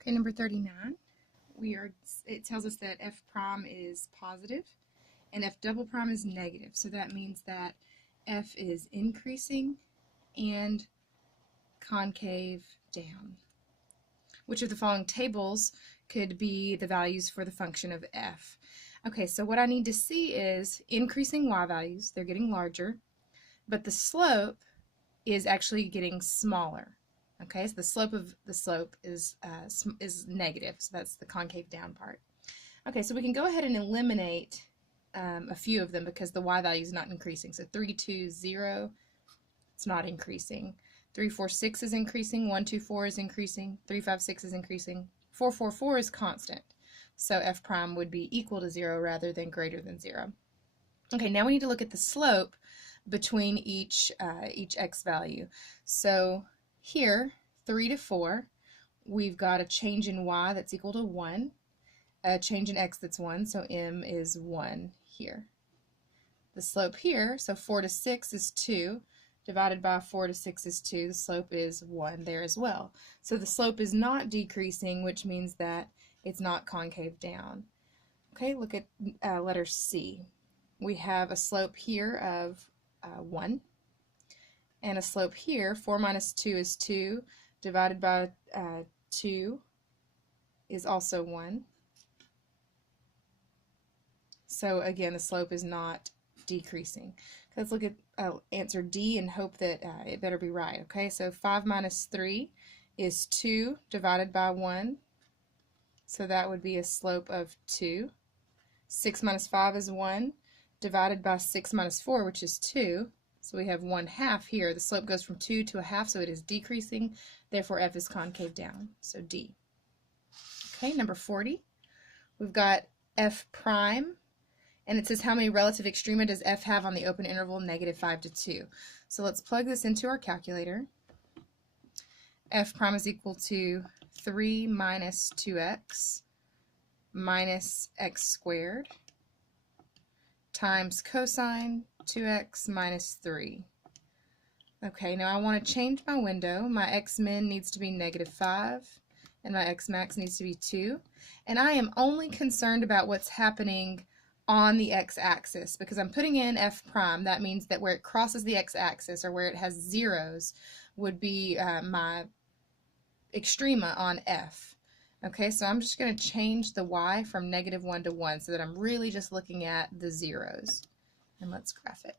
Okay, number 39, it tells us that f prime is positive and f double prime is negative. So that means that f is increasing and concave down. Which of the following tables could be the values for the function of f? Okay, so what I need to see is increasing y values, they're getting larger, but the slope is actually getting smaller. Okay, so the slope of the slope is negative, so that's the concave down part. Okay, so we can go ahead and eliminate a few of them because the y value is not increasing. So 3, 2, 0, it's not increasing. 3, 4, 6 is increasing. 1, 2, 4 is increasing. 3, 5, 6 is increasing. 4, 4, 4 is constant. So f prime would be equal to 0 rather than greater than 0. Okay, now we need to look at the slope between each x value. So here, 3 to 4, we've got a change in y that's equal to 1, a change in x that's 1, so m is 1 here. The slope here, so 4 to 6 is 2, divided by 4 to 6 is 2, the slope is 1 there as well. So the slope is not decreasing, which means that it's not concave down. Okay, look at letter C. We have a slope here of 1, and a slope here, 4 minus 2 is 2, divided by 2 is also 1. So again, the slope is not decreasing. Let's look at answer D and hope that it better be right. Okay, so 5 minus 3 is 2 divided by 1. So that would be a slope of 2. 6 minus 5 is 1 divided by 6 minus 4, which is 2. So we have 1/2 here. The slope goes from 2 to 1/2, so it is decreasing. Therefore, f is concave down. So D. Okay, number 40. We've got f prime. And it says how many relative extrema does f have on the open interval -5 to 2. So let's plug this into our calculator. F prime is equal to 3 minus 2x minus x squared times cosine 2x minus 3. Okay, now I want to change my window. My x-min needs to be -5 and my x-max needs to be 2. And I am only concerned about what's happening on the x-axis because I'm putting in f prime. That means that where it crosses the x-axis or where it has zeros would be my extrema on f. Okay, so I'm just going to change the y from -1 to 1 so that I'm really just looking at the zeros. And let's graph it.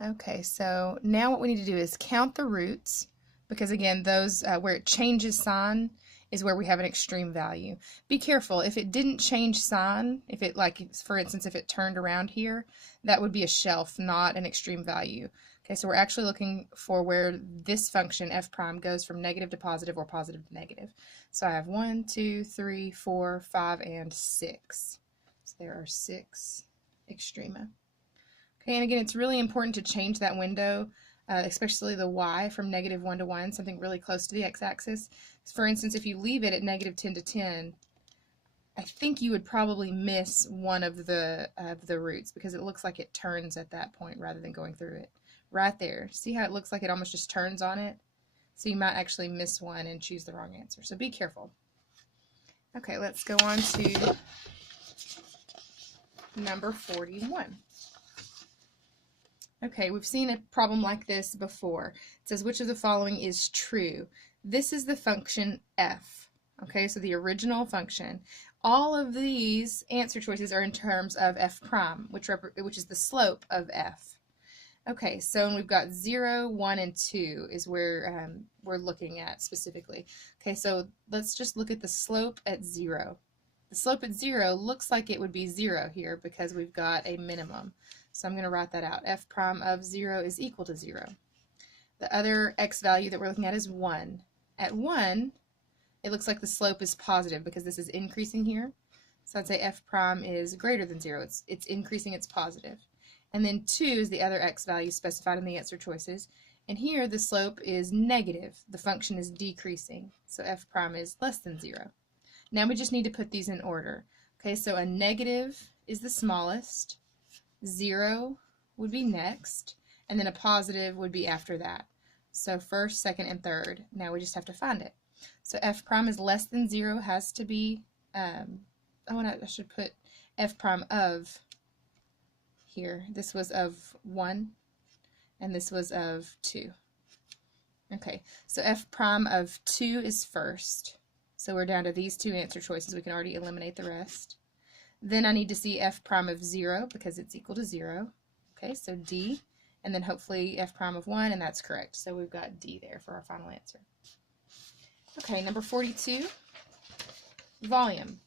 Okay, so now what we need to do is count the roots because again, those where it changes sign is where we have an extreme value. Be careful, if it didn't change sign, if it, like for instance, if it turned around here, that would be a shelf, not an extreme value. Okay, so we're actually looking for where this function, f prime, goes from negative to positive or positive to negative. So I have 1, 2, 3, 4, 5, and 6. So there are 6 extrema. Okay, and again, it's really important to change that window, especially the y from -1 to 1, something really close to the x-axis. For instance, if you leave it at -10 to 10, I think you would probably miss one of the roots because it looks like it turns at that point rather than going through it. Right there. See how it looks like it almost just turns on it? So you might actually miss one and choose the wrong answer. So be careful. Okay, let's go on to number 41. Okay, we've seen a problem like this before. It says, which of the following is true? This is the function f. Okay, so the original function. All of these answer choices are in terms of f prime, which is the slope of f. Okay, so we've got 0, 1, and 2 is where we're looking at specifically. Okay, so let's just look at the slope at 0. The slope at 0 looks like it would be 0 here because we've got a minimum. So I'm going to write that out. F prime of 0 is equal to 0. The other x value that we're looking at is 1. At 1, it looks like the slope is positive because this is increasing here. So I'd say f prime is greater than 0. It's increasing, it's positive. And then 2 is the other x value specified in the answer choices. And here the slope is negative. The function is decreasing. So f prime is less than 0. Now we just need to put these in order. Okay, so a negative is the smallest. 0 would be next, and then a positive would be after that. So first, second, and third. Now we just have to find it. So f prime is less than 0 has to be, I should put f prime of here. This was of 1, and this was of 2. Okay, so f prime of 2 is first. So we're down to these two answer choices. We can already eliminate the rest. Then I need to see f prime of 0 because it's equal to 0. Okay, so D, and then hopefully f prime of 1, and that's correct. So we've got D there for our final answer. Okay, number 42, volume.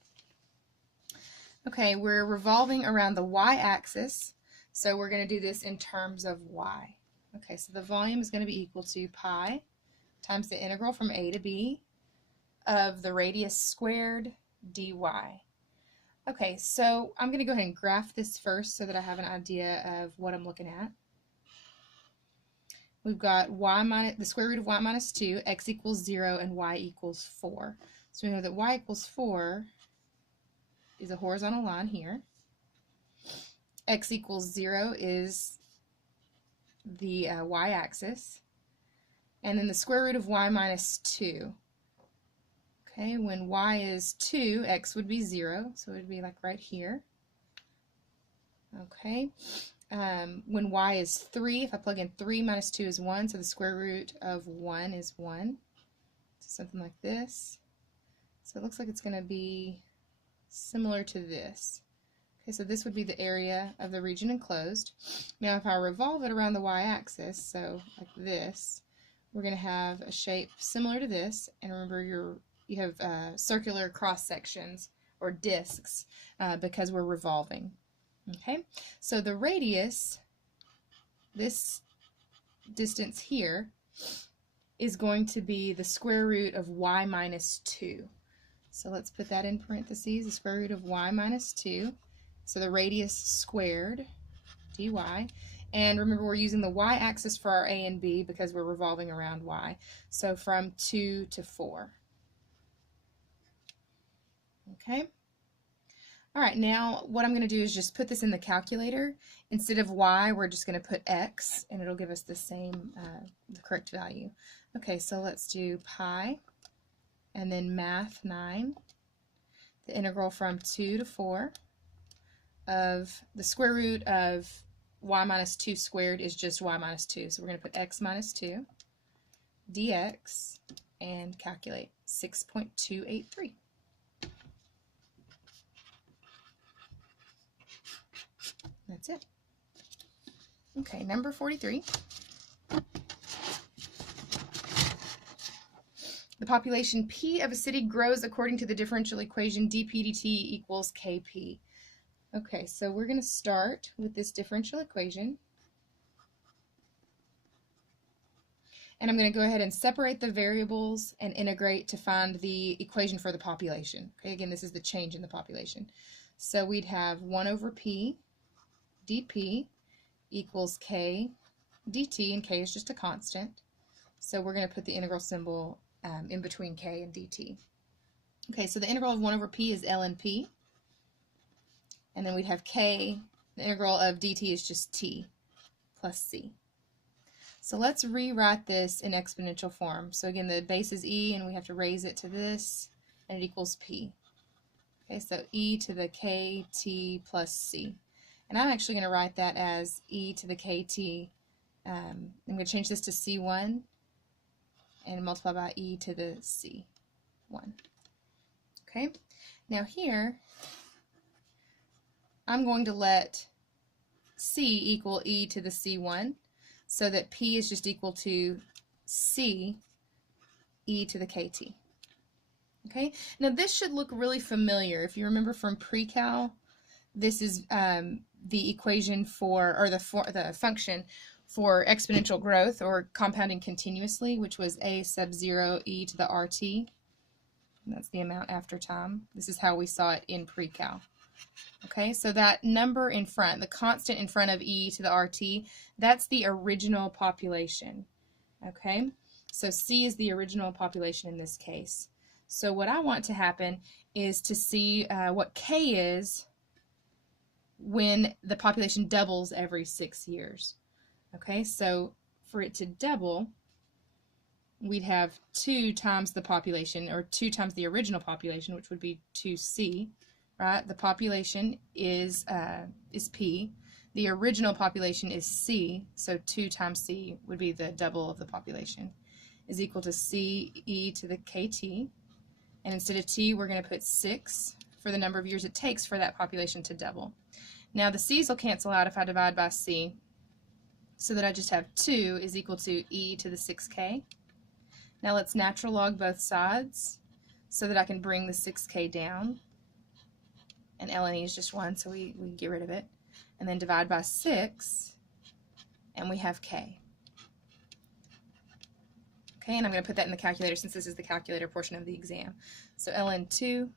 Okay, we're revolving around the y-axis, so we're going to do this in terms of y. Okay, so the volume is going to be equal to pi times the integral from a to b of the radius squared dy. Okay, so I'm going to go ahead and graph this first so that I have an idea of what I'm looking at. We've got the square root of y minus 2, x equals 0, and y equals 4. So we know that y equals 4 is a horizontal line here. X equals 0 is the y-axis. And then the square root of y minus 2. Okay, when y is 2, x would be 0, so it would be like right here. Okay. When y is 3, if I plug in 3 minus 2 is 1, so the square root of 1 is 1. So something like this. So it looks like it's going to be similar to this. Okay, so this would be the area of the region enclosed. Now if I revolve it around the y-axis, so like this, we're going to have a shape similar to this, and remember you have circular cross sections or discs because we're revolving. Okay, so the radius, this distance here, is going to be the square root of y minus 2. So let's put that in parentheses, the square root of y minus 2. So the radius squared, dy. And remember, we're using the y-axis for our a and b because we're revolving around y. So from 2 to 4. Okay. All right, now what I'm going to do is just put this in the calculator. Instead of y, we're just going to put x, and it'll give us the same, the correct value. Okay, so let's do pi, and then math 9, the integral from 2 to 4 of the square root of y minus 2 squared is just y minus 2. So we're going to put x minus 2, dx, and calculate 6.283. That's it. Okay, number 43. The population P of a city grows according to the differential equation dp dt equals kp. Okay, so we're going to start with this differential equation. And I'm going to go ahead and separate the variables and integrate to find the equation for the population. Okay, again, this is the change in the population. So we'd have 1 over p dp equals k dt, and k is just a constant. So we're going to put the integral symbol in between k and dt. Okay, so the integral of 1 over p is ln p. And then we'd have k, the integral of dt is just t plus c. So let's rewrite this in exponential form. So again, the base is e, and we have to raise it to this, and it equals p. Okay, so e to the kt plus c. And I'm actually going to write that as e to the kt. I'm going to change this to c1 and multiply by e to the c1. Okay, now here I'm going to let c equal e to the c1 so that p is just equal to c e to the kt. Okay, now this should look really familiar. If you remember from pre-cal, this is the equation for, or the function for exponential growth or compounding continuously, which was a sub 0 e to the rt. And that's the amount after time. This is how we saw it in pre-cal. Okay, so that number in front, the constant in front of e to the rt, that's the original population. Okay, so c is the original population in this case. So what I want to happen is to see what k is when the population doubles every 6 years. Okay, so for it to double, we'd have 2 times the population, or 2 times the original population, which would be 2c, right? The population is P. The original population is C, so 2 times C would be the double of the population, is equal to C e to the kt. And instead of t, we're going to put 6 for the number of years it takes for that population to double. Now the c's will cancel out if I divide by c, so that I just have 2 is equal to e to the 6k. Now let's natural log both sides so that I can bring the 6k down. And ln e is just 1, so we get rid of it. And then divide by 6, and we have k. Okay, and I'm going to put that in the calculator since this is the calculator portion of the exam. So ln 2,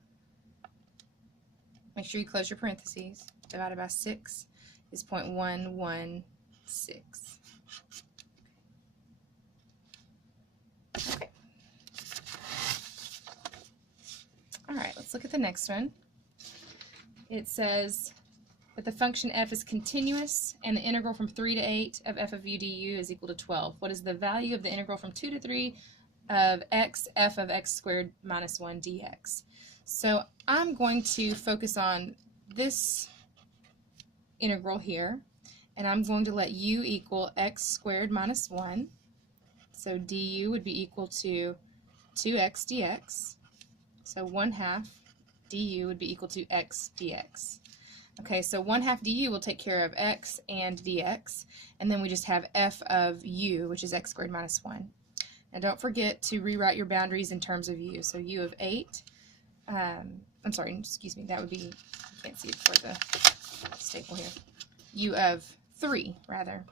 make sure you close your parentheses, divided by 6 is 0.116. Okay. All right, let's look at the next one. It says that the function f is continuous and the integral from 3 to 8 of f of u du is equal to 12. What is the value of the integral from 2 to 3 of x f of x squared minus 1 dx? So I'm going to focus on this integral here, and I'm going to let u equal x squared minus 1. So du would be equal to 2x dx. So 1/2 du would be equal to x dx. Okay, so 1/2 du will take care of x and dx, and then we just have f of u, which is x squared minus 1. Now don't forget to rewrite your boundaries in terms of u. So u of 8, I'm sorry, excuse me, that would be, you can't see it for the staple here. U of 3, rather.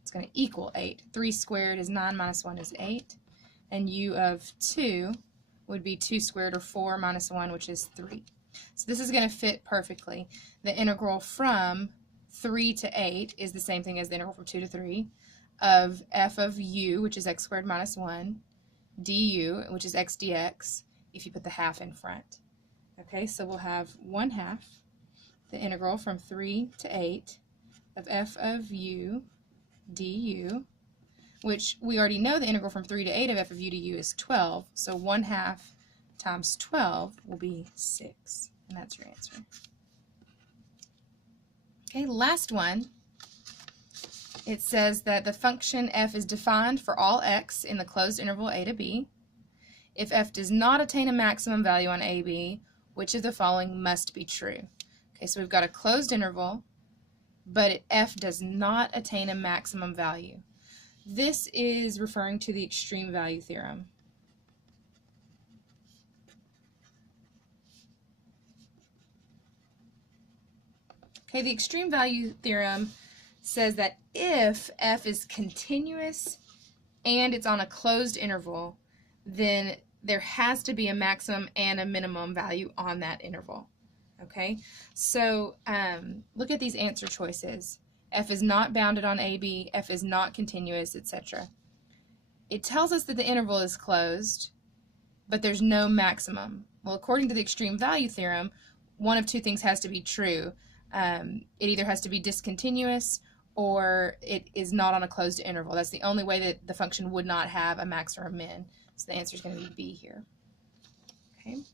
It's going to equal 8. 3 squared is 9 minus 1 is 8. And u of 2 would be 2 squared, or 4 minus 1, which is 3. So this is going to fit perfectly. The integral from 3 to 8 is the same thing as the integral from 2 to 3 of f of u, which is x squared minus 1, du, which is x dx, if you put the half in front. Okay, so we'll have 1/2 the integral from 3 to 8 of f of u du, which we already know the integral from 3 to 8 of f of u du is 12, so 1/2 times 12 will be 6, and that's your answer. Okay, last one. It says that the function f is defined for all x in the closed interval a to b. If f does not attain a maximum value on a, b, which of the following must be true? Okay, so we've got a closed interval, but f does not attain a maximum value. This is referring to the extreme value theorem. Okay, the extreme value theorem says that if f is continuous and it's on a closed interval, then there has to be a maximum and a minimum value on that interval. Okay, so look at these answer choices. F is not bounded on AB, F is not continuous, etc. It tells us that the interval is closed, but there's no maximum. Well, according to the extreme value theorem, one of two things has to be true. It either has to be discontinuous or it is not on a closed interval. That's the only way that the function would not have a max or a min. So the answer is going to be B here. Okay.